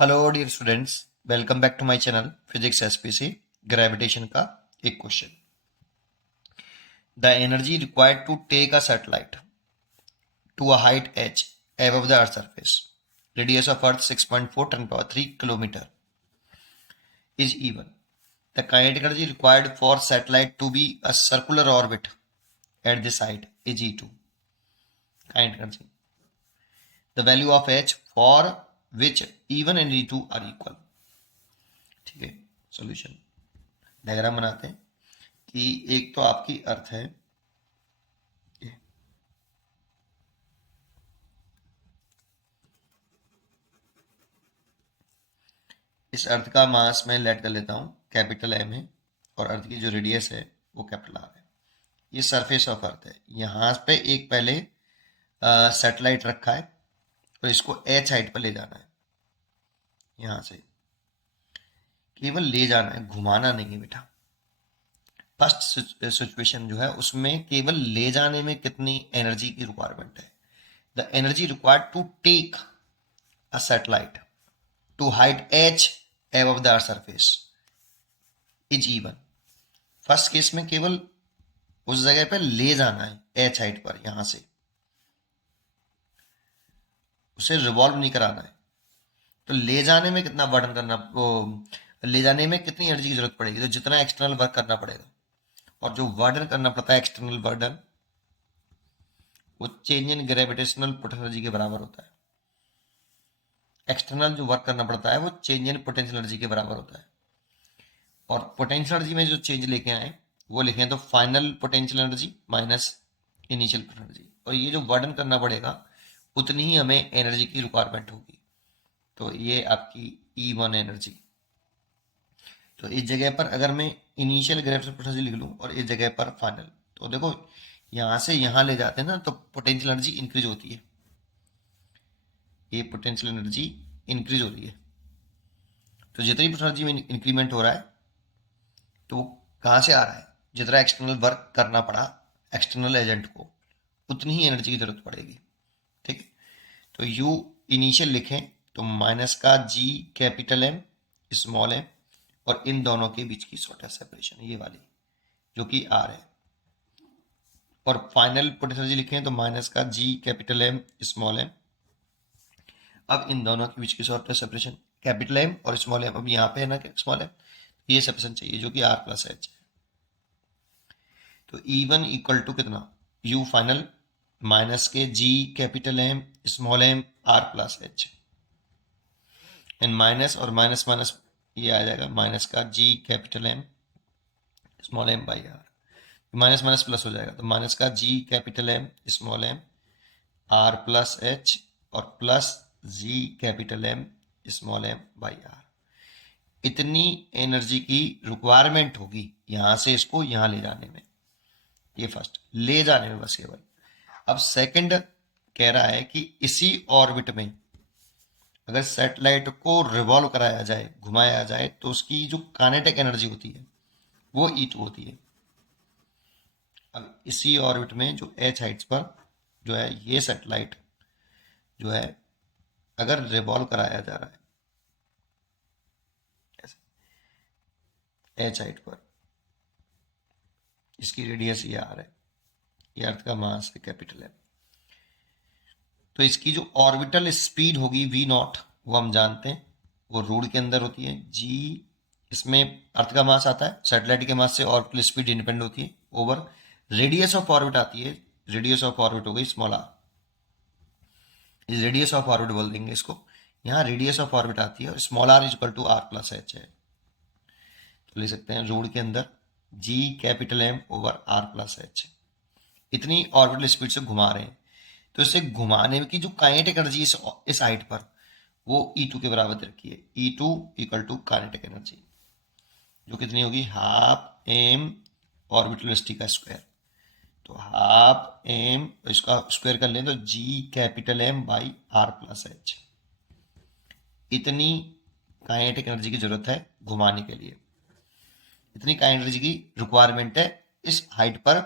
Hello dear students, welcome back to my channel physics SPC. Gravitation का एक question. The energy required to take a satellite to a height h above the earth surface, radius of earth 6.4 10 power 3 kilometer, is even. The kinetic energy required for satellite to be a circular orbit at this height is e2. Kinetic energy, the value of h for which e1 and e2 are equal. ठीक है, solution diagram बनाते हैं कि एक तो आपकी अर्थ है, इस अर्थ का मास मैं लेट कर लेता हूँ कैपिटल एम है, और अर्थ की जो रेडियस है वो कैपिटल आर है। ये सरफेस ऑफ अर्थ है। यहाँ पे एक पहले सैटेलाइट रखा है और इसको एच हाइट पर ले जाना है। यहाँ से केवल ले जाना है, घुमाना नहीं है बेटा। फर्स्ट सिचुएशन जो है उसमें केवल ले जाने में कितनी एनर्जी की रिक्वायरमेंट है। The energy required to take a satellite to height H above the earth surface is even. First case में केवल उस जगह पे ले जाना है एच हाइट पर, यहां से उसे रिवॉल्व नहीं कराना है। तो ले जाने में कितना बर्डन करना, वो ले जाने में कितनी एनर्जी की जरूरत पड़ेगी, तो जितना एक्सटर्नल वर्क करना पड़ेगा। और जो बर्डन करना पड़ता है एक्सटर्नल बर्डन, वो चेंज इन ग्रेविटेशनल पोटेंशियल के बराबर होता है। एक्सटर्नल जो वर्क करना पड़ता है वो चेंज इन पोटेंशियल एनर्जी के बराबर होता है। और पोटेंशियल एनर्जी में जो चेंज लेके आए वो लिखे तो final potential energy minus initial energy, और ये जो बर्डन करना पड़ेगा उतनी ही हमें एनर्जी की रिक्वायरमेंट होगी। तो ये आपकी E1 एनर्जी। तो इस जगह पर अगर मैं इनिशियल ग्रेविटेशनल पोटेंशियल लिख लूँ और इस जगह पर फाइनल, तो देखो यहाँ से यहाँ ले जाते हैं ना, तो पोटेंशियल एनर्जी इंक्रीज होती है। ये पोटेंशियल एनर्जी इंक्रीज हो रही है। तो जितनी पोटेंशियल एनर्जी में इंक्रीमेंट हो रहा है तो वो कहाँ से आ रहा है, जितना एक्सटर्नल वर्क करना पड़ा एक्सटर्नल एजेंट को, उतनी ही एनर्जी की जरूरत पड़ेगी। ठीक है, तो यू इनिशियल लिखें तो माइनस का जी कैपिटल एम स्मॉल एम, और इन दोनों के बीच की शॉर्टेस्ट सेपरेशन ये वाली जो कि आर है। और फाइनल पोटेंशियल लिखें तो माइनस का जी कैपिटल एम स्मॉल एम। अब इन दोनों के बीच की शॉर्टेस्ट सेपरेशन कैपिटल एम और स्मॉल एम, अब यहाँ पे है ना स्मॉल एम, ये सेपरेशन चाहिए जो कि आर प्लस एच है। तो E1 इक्वल टू कितना, U फाइनल माइनस के G capital M small m R plus H, and minus और माइनस माइनस ये आ जाएगा माइनस का G capital M small m by R, minus minus plus हो जाएगा तो माइनस का G capital M small m R plus H और plus G capital M small m by R. इतनी एनर्जी की रिक्वायरमेंट होगी यहां से इसको यहां ले जाने में। ये फर्स्ट ले जाने में बस केवल। अब सेकंड कह रहा है कि इसी ऑर्बिट में अगर सैटेलाइट को रिवॉल्व कराया जाए, घुमाया जाए, तो उसकी जो काइनेटिक एनर्जी होती है वो E2 होती है। अब इसी ऑर्बिट में जो एच हाइट्स पर जो है ये सैटेलाइट जो है अगर रिवॉल्व कराया जा रहा है एच हाइट पर, इसकी रेडियस ये आर है, ये अर्थ का मास है कैपिटल है, तो इसकी जो ऑर्बिटल स्पीड होगी वी नॉट, वो हम जानते हैं वो रूल के अंदर होती है जी। इसमें अर्थ का मास आता है, सैटेलाइट के मास से ऑर्बिटल स्पीड इंडिपेंडेंट होती है ओवर रेडियस ऑफ ऑर्बिट आती है। रेडियस ऑफ ऑर्बिट हो गई स्मॉल आर, इस रेडियस ऑफ ऑर्बिट बोल देंगे इसको। यहाँ रेडियस ऑफ ऑर्बिट आती है और small R equal to R plus H है। तो ले सकते हैं रूल के अंदर G capital M over R plus H. इतनी ऑर्बिटल स्पीड से घुमा रहे हैं, तो इसे घुमाने की जो काइनेटिक एनर्जी इस हाइट पर वो E2 के बराबर रखी है। E2 equal to kinetic energy जो कितनी होगी हाफ एम ऑर्बिटल वेलोसिटी का स्क्वायर। तो हाफ एम इसका स्क्वायर कर लें तो G capital M by R plus H. इतनी काइनेटिक एनर्जी की जरूरत है घुमाने के लिए, इतनी काइनेटिक एनर्जी की रिक्वायरमेंट है इस हाइट पर,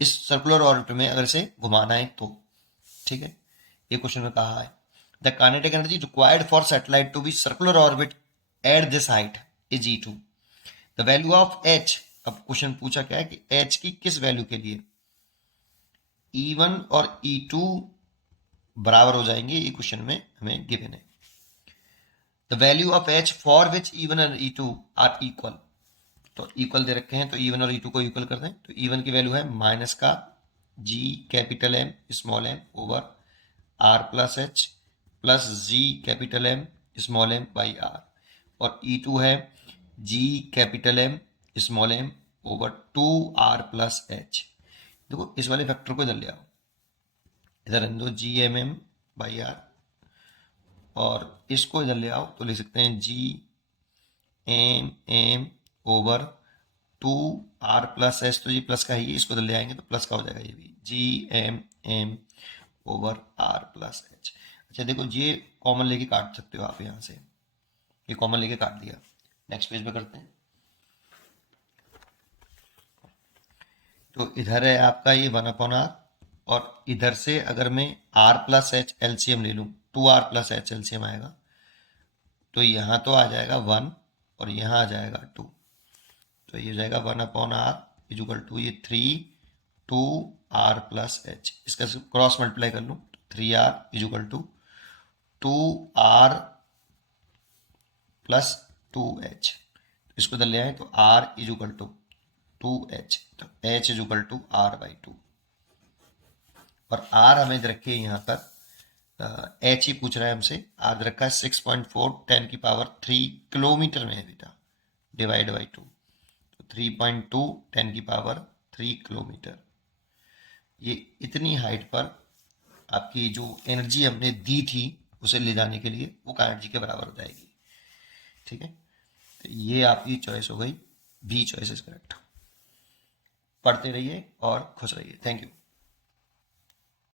इस सर्कुलर ऑर्बिट में अगर इसे घुमाना है तो। ठीक है, ये क्वेश्चन में कहा है। The kinetic energy required for satellite to be circular orbit at this height is E2। The value of H, अब क्वेश्चन पूछा क्या है कि H की किस वैल्यू के लिए E1 और E2 बराबर हो जाएंगे, ये क्वेश्चन में हमें गिवन है। The value of H for which E1 और E2 आर इक्वल, तो इक्वल दे रखे हैं तो E1 और E2 को इक्वल कर दें। तो E1 की वैल्यू है माइनस का G capital M small m over R plus H plus G capital M small m by R, और E2 है G capital M small m over 2R plus H। देखो इस वाले फैक्टर को इधर ले आओ, इधर रख दो G M M by R, और इसको इधर ले आओ तो ले सकते हैं G M M over 2R plus H, तो जी प्लस का ही है, इसको इधर ले आएंगे तो प्लस का हो जाएगा ये भी G M M over R plus H. अच्छा देखो ये कॉमन लेके काट सकते हो आप, यहाँ से ये कॉमन लेके काट दिया। नेक्स्ट पेज पे करते हैं। तो इधर है आपका ये 1/r, और इधर से अगर मैं R प्लस एच एलसीएम ले लूँ, 2R प्लस एच एलसीएम आएगा, तो यहाँ तो आ जाएगा 1 और यहाँ आ जाएगा 2, तो ये हो जाएगा 1/r इजुकल टू ये 2R प्लस एच। इसका क्रॉस मल्टीप्लाई कर लूँ, 3R equal to 2R plus 2H, इसको इधर ले आए तो R इजुकल टू 2H, तो H इजुकल टू R/2, और R हमें रखे यहाँ पर H ही पूछ रहा है हमसे, R रखा है 6.4 10⁻³ किलोमीटर में है बेटा, डिवाइड बाई 2, तो 3.2 10⁻³ किलोमीटर। ये इतनी हाइट पर आपकी जो एनर्जी हमने दी थी उसे ले जाने के लिए, वो एनर्जी के बराबर हो जाएगी। ठीक है, तो ये आपकी चॉइस हो गई, बी चॉइस इज करेक्ट। पढ़ते रहिए और खुश रहिए। Thank you.